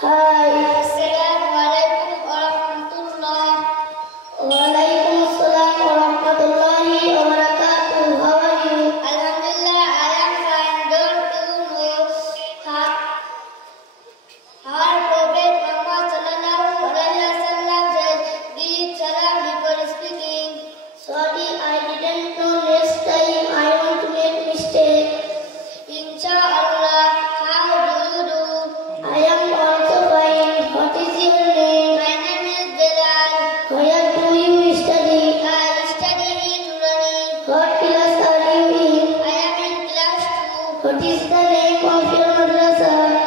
Hi. Assalamualaikum warahmatullah. Waalaikumsalam warahmatullahi wabarakatuh. How are you? Alhamdulillah, I am fine. Don't you know our Prophet Muhammad sallallahu alaihi wasallam said, "Give salam before speaking." Sorry, I didn't know. Next time I won't make mistake. Inshallah, how do you do? I am also fine. What is your name? My name is Bilal. Where do you study? I study in Nurani. What class are you in? I am in class 2. What is the name of your madrasa?